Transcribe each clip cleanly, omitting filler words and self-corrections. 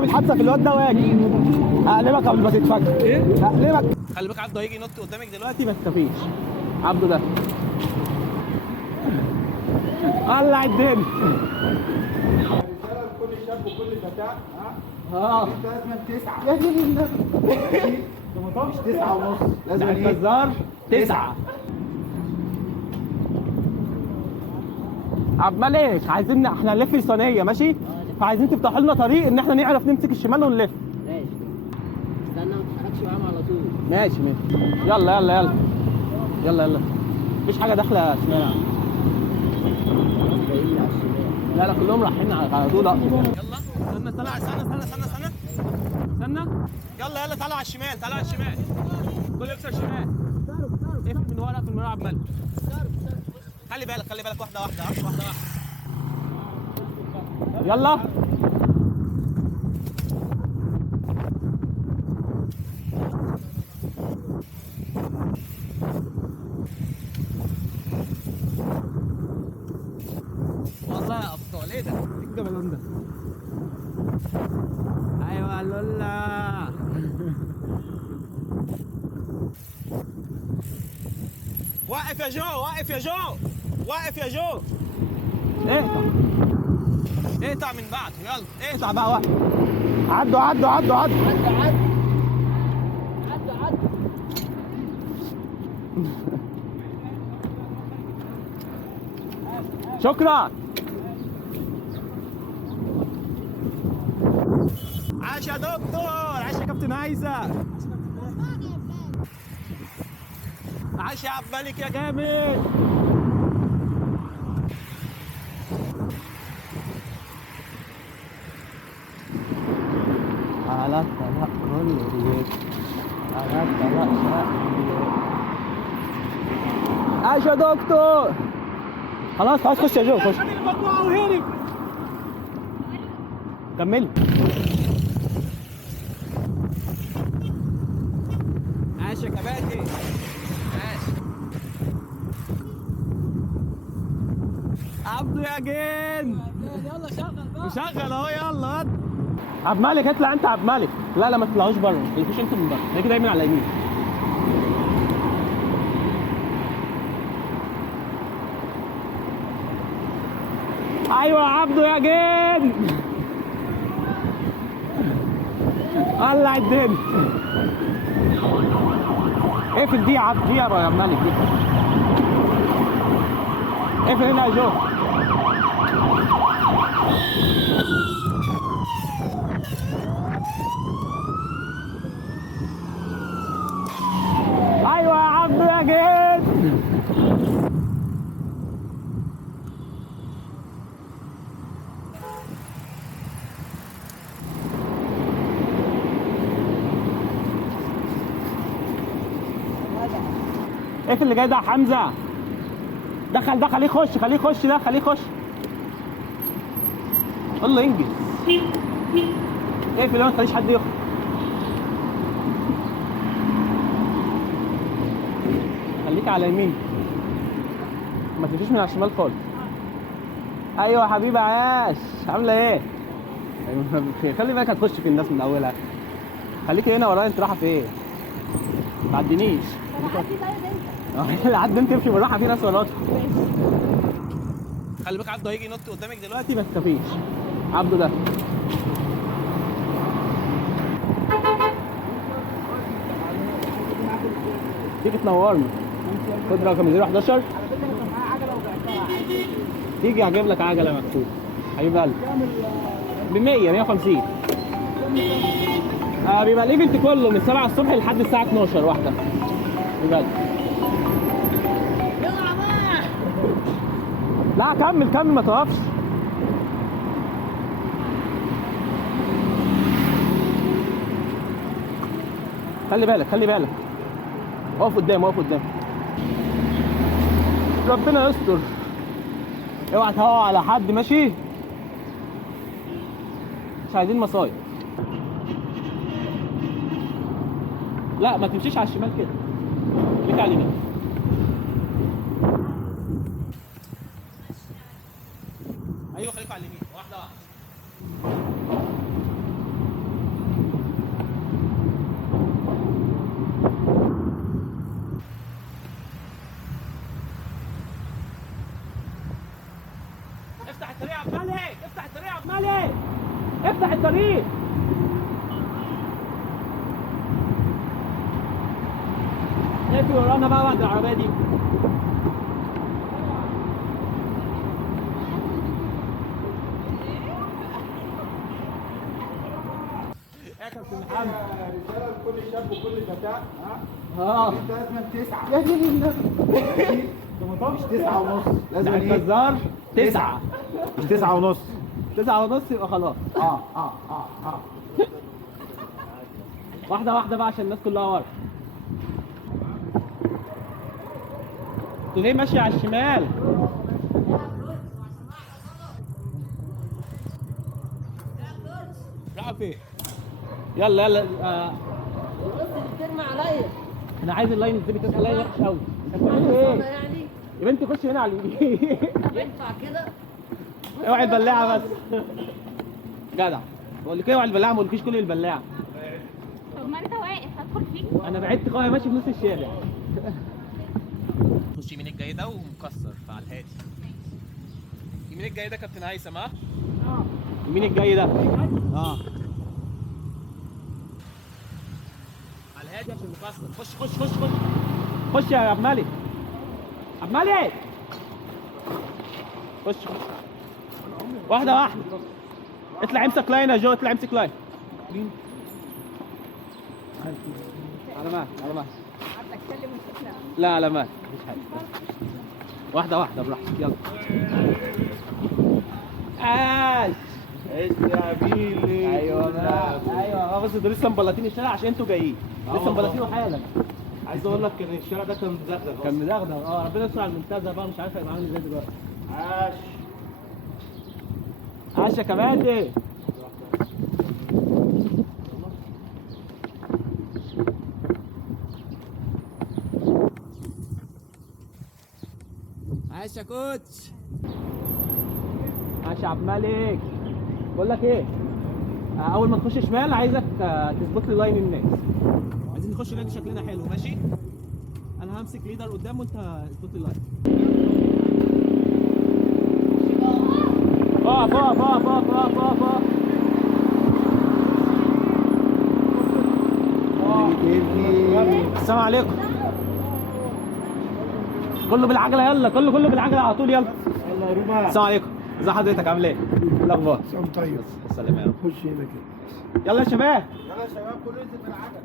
اعمل حادثه في الواد ده واجي اقلبك قبل ما تتفك. ايه؟ اقلبك. خلي بالك عبده هيجي ينط قدامك دلوقتي ما تخافيش. عبده ده ولع الدنيا. رساله لكل شاب وكل فتاه، انت لازم تسعى. يا دين الله. مش 9:30 لازم يعني ايه؟ الجزار 9. عبد الملك عايزين احنا نلف الصينيه ماشي؟ فعايزين تفتحوا لنا طريق ان احنا نعرف نمسك الشمال ونلف. ماشي. استنى ما تتحركش معاهم على طول. ماشي ماشي. يلا يلا يلا. يلا يلا. مفيش حاجه داخله شمال. جايين على الشمال. لا لا كلهم رايحين على طول اقصد. يلا استنى طلع استنى. يلا يلا طلع على الشمال طلع على الشمال. كل يكسر شمال. اقفل من ورا في الملعب ملك. خلي بالك واحده يلا. والله يا ابطال ايه ده؟ ايه الجمالون ده؟ ايوه لولا. واقف يا جو. اقطع من بعد يلا اقطع بقى واحد. عدوا. عد. شكرا. عاش يا دكتور، عاش يا كابتن هيثم، عاش يا عبد الملك يا جامد. على الطلاق كل ريت، على الطلاق عاش يا دكتور. خلاص خش يا جو خش. المجموعة وهرب. كملي. عاش يا كباتن عاش. عبده يا جن. يلا شغل بقى. شغل اهو يلا. عبد الملك اطلع انت عبد الملك. لا ما تطلعوش بره، خليكوش انتوا من بره، خليكوا دايما على اليمين. ايوه يا عبده يا جن. ولع الدنيا. اقفل دي يا عبد، دي يا عبد الملك دي. اقفل هنا يا جو. ايوه يا عبده يا جن. اقفل اللي جاي ده يا حمزه. دخل ده خليه يخش ده خليه يخش. قول له انجز. اقفل ما تخليش حد يخرج. خليك على يمين، ما تمشيش من على الشمال خالص. ايوه يا حبيبي عاش. عامله ايه؟ خلي بالك هتخش في الناس من اولها. خليكي هنا ورايا. انت رايحه فين؟ ما تعدينيش. عدي انت امشي بالراحه، في ناس وراك. خلي بالك عبده هيجي ينط قدامك دلوقتي ما تخافيش. عبده ده تيجي تنورني. خد رقم 011. تيجي هجيب لك عجله مكتوب حبيب قلبي ب 150. بيبقى الايفنت كله من 7 الصبح لحد الساعه 12 واحده بجد. لا كمل ما توقفش. خلي بالك اقف قدام ربنا يستر. اوعى تهوى على حد ماشي، مش عايزين مصايب. لا ما تمشيش على الشمال كده، خليك على اليمين. ايوه خليك على اليمين واحده. افتح الطريق يا عبد الملك، افتح الطريق يا عبد الملك، افتح الطريق. اقفل ورانا بقى بعد العربيه دي. يا كابتن محمد رسالة لكل شاب وكل فتاة، انت لازم تسعى. مش 9:30، لازم يعني الجزار 9 مش 9:30. 9:30 يبقى خلاص. واحدة واحدة بقى عشان الناس كلها ورا. انتوا ليه ماشية على الشمال؟ راحوا فين؟ يلا يلا ترمى عليا. انا عايز اللاين الزبي تبقى اللاين وحش قوي. انت بتعملي ايه؟ يعني يا بنتي خشي هنا على اليمين. ينفع كده؟ اوعي البلاعة بس. جدع. بقول لك ايه، اوعي البلاعة، ما قلتلكيش كل البلاعة. طب ما انت واقف هدخل فيك. انا بعدت قوي ماشي في نص الشارع. خش يمين الجايدة ومكسر فعلى الهادي. يمين الجايدة كابتن هيثم. ها؟ يمين الجايدة. على الهادي عشان مكسر. خش خش خش خش. خش يا عبد الملك. عبد الملك. خش خش. واحدة واحدة. اطلع امسك لاين يا جو، اطلع امسك لاين. مين؟ على مهل على مهل. لا على مهل مفيش حاجة. واحدة واحدة براحتك يلا. عاش. ايش يا بيلي؟ ايوه بقى ايوه بس دول لسه مبلطين الشارع عشان انتوا جايين. لسه مبلطينه حالا. عايز اقول لك ان الشارع ده كان مزغزغ. كان مدغدغ. ربنا يستر على المنتزه بقى، مش عارف هيبقى عامل ازاي دلوقتي. عاش. عاش يا كباتن. عايش يا كوتش. عاش يا عبد الملك. بقول لك ايه، اول ما تخش شمال عايزك تظبط لي لاين الناس. عايزين نخش نادي شكلنا حلو ماشي. انا همسك ليدر قدام وانت اظبط لي لاين. اقف اقف اقف اقف اقف اقف اقف. السلام عليكم. كله بالعجله يلا، كله بالعجله على طول يلا. يلا يا روما. السلام عليكم. ازي حضرتك عامل ايه؟ إيه الاخبار؟ سلام طيب. السلام يا رب. خش هنا كده. يلا يا شباب. يلا يا شباب كله ينزل بالعجله.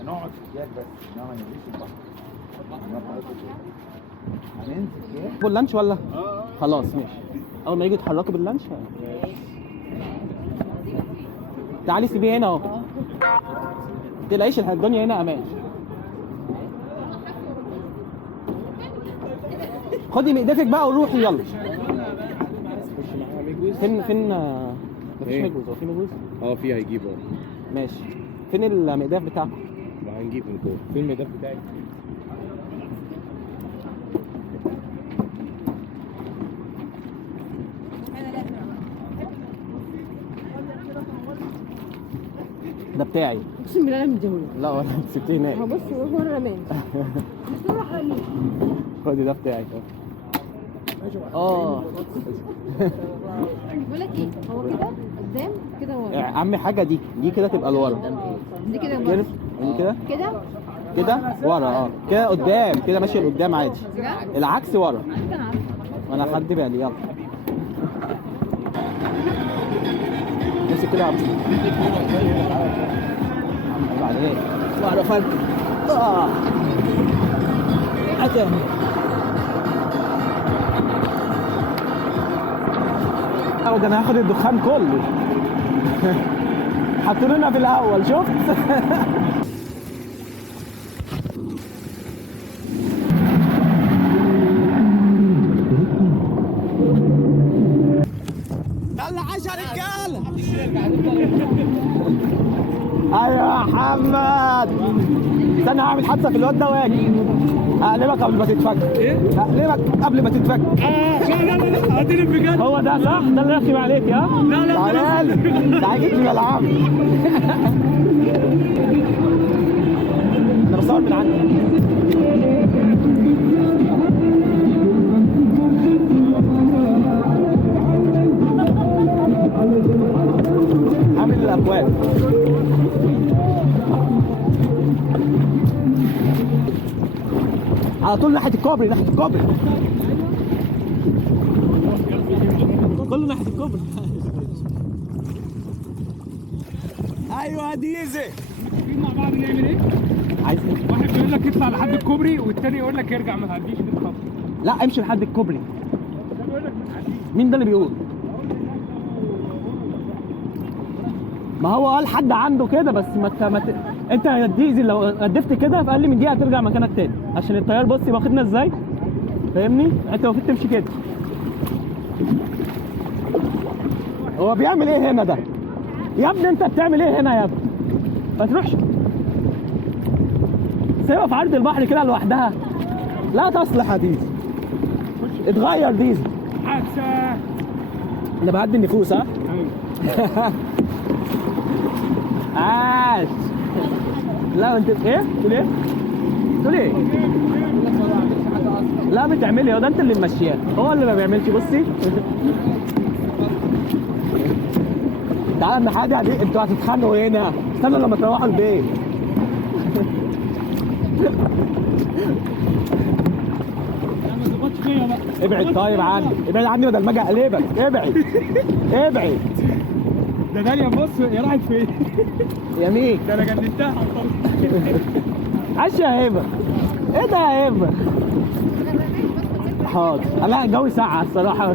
هنقعد في الجاد بس، انما ما نجيش البحر. هننزل كده. اللانش ولا؟ خلاص ماشي. اول ما يجوا يتحركوا باللانش تعالي سيبيه هنا اهو. ما تقلقيش الدنيا هنا امان. خدي مقدافك بقى وروحي يلا. فين مفيش مجوز؟ هو في مجوز؟ في هيجيبه. ماشي. فين المقداف بتاعكم؟ هنجيب من فوق. فين الميدان بتاعي؟ ده بتاعي. اقسم بالله انا متجوزه. لا ولا سبتيه هناك. هو بص هو رماني. مش تروح رماني. خدي ده بتاعي. بقول لك ايه، هو كده قدام كده ورا. اهم حاجه دي كده تبقى لورا. دي كده كده ورا. كده كده كده ورا. كده قدام، كده ماشي لقدام عادي. بجد؟ العكس ورا. كان عارف. انا خدت بالي. يلا امسك كده يا عبد. عيب عليك. بعرف اركب. عتم. ده انا هاخد الدخان كله. حطوا لنا في الاول شفت. يلا عاش يا رجاله. ايوه يا محمد. استنى هعمل حادثه في الواد ده واجي. اقلبك قبل ما تتفك. اقلبك قبل ما تتفك. لا هتقلب بجد. هو ده صح؟ ده اللي رخم عليك يا؟ لا تعالى ده عاجبني بلعب. انا بصور من عندي. على طول ناحيه الكوبري، ناحيه الكوبري، كله ناحيه الكوبري. ايوه ديزي. مع بعض نعمل ايه؟ عايز ايه؟ واحد بيقول لك اطلع لحد الكوبري والتاني يقول لك ارجع ما تعديش كده خالص. لا امشي لحد الكوبري. ده بيقول لك ما تعديش. مين ده اللي بيقول؟ ما هو قال حد عنده كده، بس انت يا ديزي لو قدفت كده في اقل من دقيقه هترجع مكانك تاني، عشان التيار بص واخدنا ازاي، فاهمني؟ انت المفروض تمشي كده. هو بيعمل ايه هنا ده؟ يا ابني انت بتعمل ايه هنا يا ابني؟ ما تروحش سيبها في عرض البحر كده لوحدها، لا تصلح يا ديزي. اتغير ديزي. حادثه. انا بعدي النفوس ها؟ ايوه. عاش. لا انت ايه؟ تقول ايه؟ تقول ايه؟ لا بتعملي، هو ده انت اللي ممشياه، هو اللي ما بيعملش. بصي تعالى من حاجه دي، انتوا هتتخانقوا هنا، استنوا لما تروحوا البيت. لا ما تظبطش فيا بقى. ابعد طيب عني، ابعد عني بدل ما اجي اقلبك، ابعد ابعد. ده داليا بص يا راحت فين؟ يا مين؟ ده انا جننتها على الطريق. عاش يا هبه. ايه ده يا هبه؟ حاضر. لا الجو ساقع الصراحه،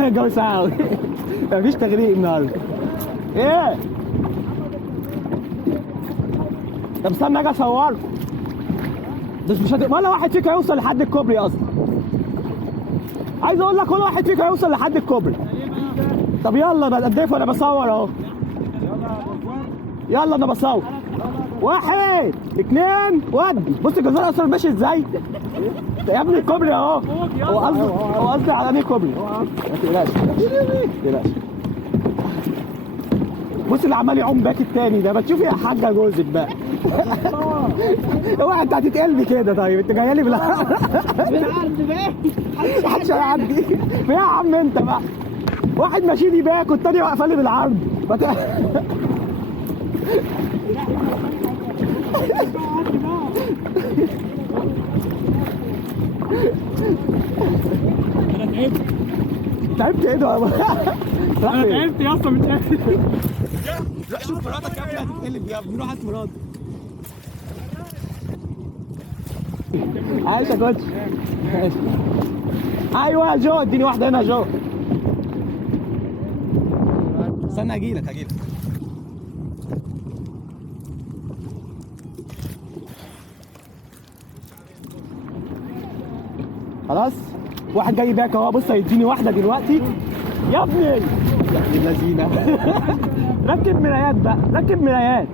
الجو ساقع قوي. مفيش تغريق النهارده. ايه؟ طب استنى اجي اصوركم. بس مش ولا واحد فيكم هيوصل لحد الكوبري اصلا. عايز اقول لك ولا واحد فيكم هيوصل لحد الكوبري. طب يلا بقدف وانا بصور اهو. يلا انا بصور. 1 2 ودي. بص الجزار اصلا ماشي ازاي؟ يا ابني الكوبري اهو. هو قصدي على انهي كوبري؟ ما تقلقش ما تقلقش. بص اللي عمال يعوم باك التاني ده، ما تشوفي يا حاجه جوزك بقى. اوعى انت هتتقلبي كده. طيب انت جايه لي بالعرض بقى. محدش هيعدي. في يا عم انت بقى. واحد ماشي لي باك والتاني واقفه لي بالعرض. انا تعبت. تعبت ايه ده؟ انا تعبت يا اسطى من الاخر. روح شوف مراتك يا ابني هتتقلب يا ابني، روح هات مراتك. عايش يا كوتش. ماشي. ايوه يا جو، اديني واحده هنا يا جو. استنى هجيلك. خلاص واحد جاي باك اهو. بص هيديني واحده دلوقتي يا ابني. يا ابن اللذينه. ركب مرايات بقى، ركب مرايات.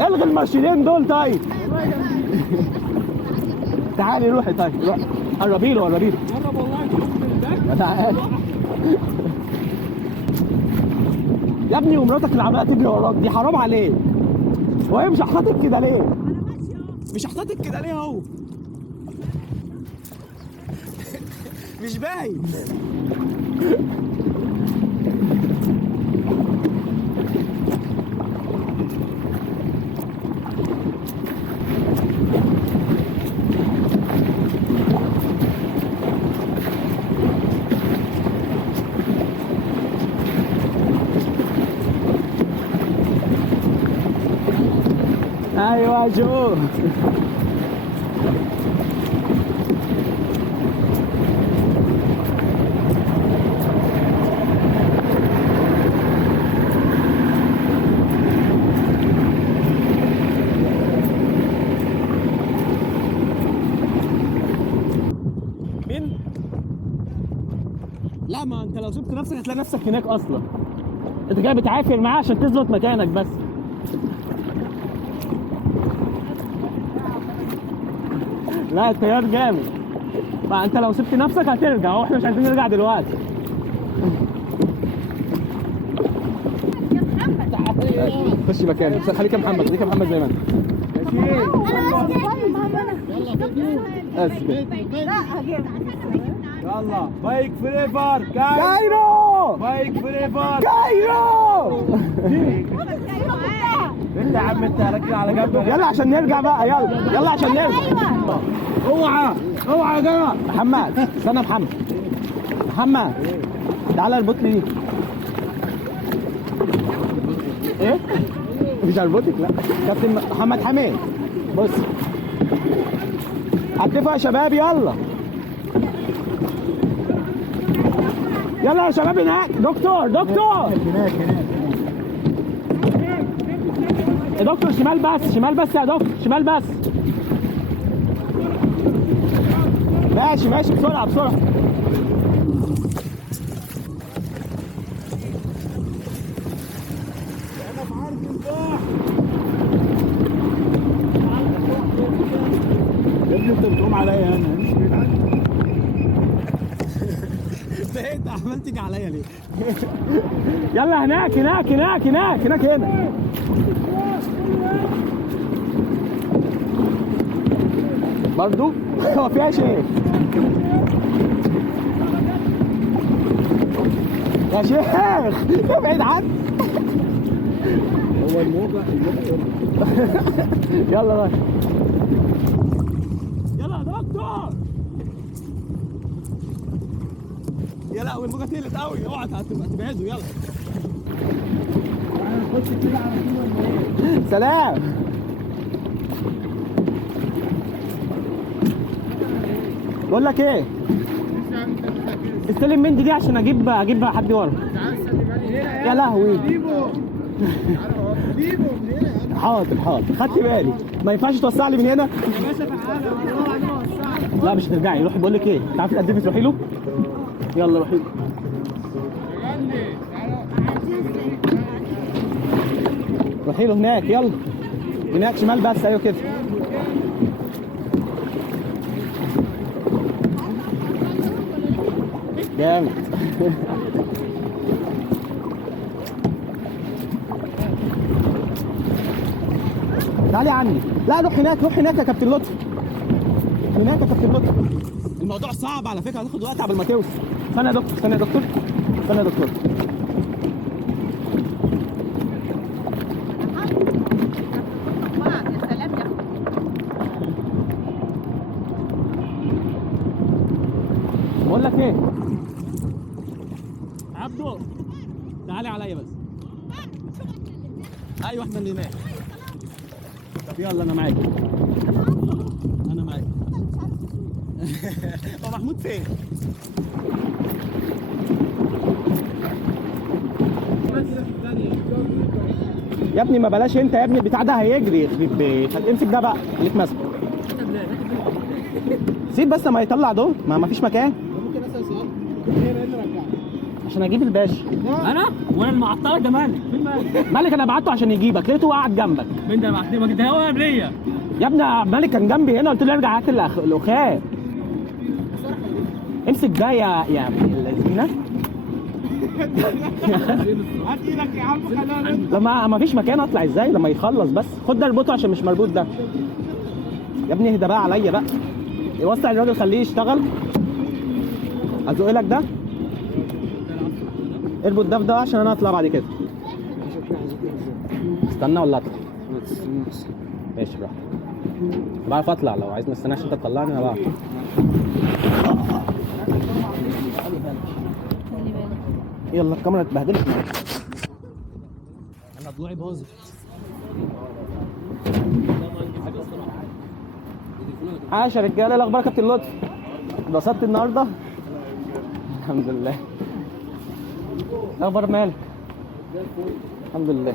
الغي المارشلين دول. طيب تعالي روحي. طيب روحي قربي له. قرب والله تحط الباك. تعالي يا ابني. ومراتك اللي عماله تجري وراك دي حرام عليك. وهي مش هحطك كده ليه؟ مش هحطك كده ليه؟ اهو مش باين. ايوه يا جو. مين؟ لا ما انت لو سبت نفسك هتلاقي نفسك هناك اصلا. انت جاي بتعافر معاه عشان تثبت مكانك بس. لا التيار جامد. ما انت لو سبت نفسك هترجع، هو احنا مش عايزين نرجع دلوقتي. خش مكانك. خليك يا محمد، خليك يا محمد زي ما انت. اسف. لا هجيب. يلا بايك فريفر كايرو بايك فريفر كايرو. انت يا عم انت راكب على جنب. يلا عشان نرجع بقى، يلا يلا عشان نرجع. اوعى اوعى يا جماعه. محمد استنى، محمد محمد تعالى اربط لي دي. ايه؟ مش هربطك، لا. كابتن محمد حميد بص، هتفقوا يا شباب، يلا يلا يا شباب هناك. دكتور هناك يا دكتور، شمال بس، شمال بس يا دكتور، شمال بس. ماشي ماشي، بسرعة بسرعة. انا في عرض البحر. يا ابني انت بتقوم عليا انا مش بعيد عنك. انت عمال تيجي عليا ليه؟ يلا هناك هناك هناك هناك هناك هنا. برضو هو فيها شيء يا شيخ، يا بعيد عني. هو الموجة يلا بقى، يلا يا دكتور. يا لا، والموجة تقلت قوي، اوعى تبعدوا. يلا نخش كده على طول ولا ايه؟ سلام. بقول لك ايه، استلم مني دي عشان اجيب حد ورا. يا لهوي. بيبو بيبو من هنا يا عم. حاضر حاضر، خدت بالي. ما ينفعش توسع لي من هنا. يا باشا تعالى والله انا وسعت. لا مش هترجعي، روحي. بقول لك ايه، تعرفي تقدمي تروحي له. يلا روحي له. روحي له هناك، يلا هناك شمال بس، ايوه كده. جامد. تعالي عني. لا روح هناك، روح هناك يا كابتن لطفي. هناك يا كابتن لطفي. الموضوع صعب على فكره، هتاخد وقت قبل ما توصل. استنى يا دكتور، استنى يا دكتور، استنى يا دكتور. يا سلام يا بقول لك ايه عبدو، تعالي عليا بس. ايوه احنا اللي هناك. طب يلا انا معاك، انا معاك. هو محمود فين؟ يا ابني ما بلاش انت يا ابني، البتاع ده هيجري يخرب بيت. امسك ده بقى، خليك ماسكه. سيب بس ما يطلع دول، ما فيش مكان. ممكن اسال سؤال؟ ايه اللي رجعك؟ عشان اجيب الباشا. انا وانا المعطله ده مالك؟ فين مالك؟ مالك انا بعته عشان يجيبك، لقيته قاعد جنبك. مين ده معطله؟ ما ده هو قبليه. يا ابني مالك كان جنبي هنا، قلت له ارجع هات الاخاب. امسك ده يا ابن اللذينه. هات ايدك يا عم خلينا. لما ما فيش مكان اطلع ازاي لما يخلص؟ بس خد ده اربطه عشان مش مربوط ده. يا ابني اهدى بقى عليا بقى. يوسع الراجل، خليه يشتغل. ازق لك ده، اربط ده في ده عشان انا اطلع بعد كده. استنى ولا اطلع؟ ماشي براحتك. بعرف اطلع، لو عايز نستنى عشان انت تطلعني انا بعرف. يلا الكاميرا اتبهدلت معاك. انا ضلوعي باظت. عاش يا رجاله، ايه الاخبار يا كابتن لطفي؟ اتبسطت النهارده؟ الحمد لله. ايه اخبار مالك؟ الحمد لله.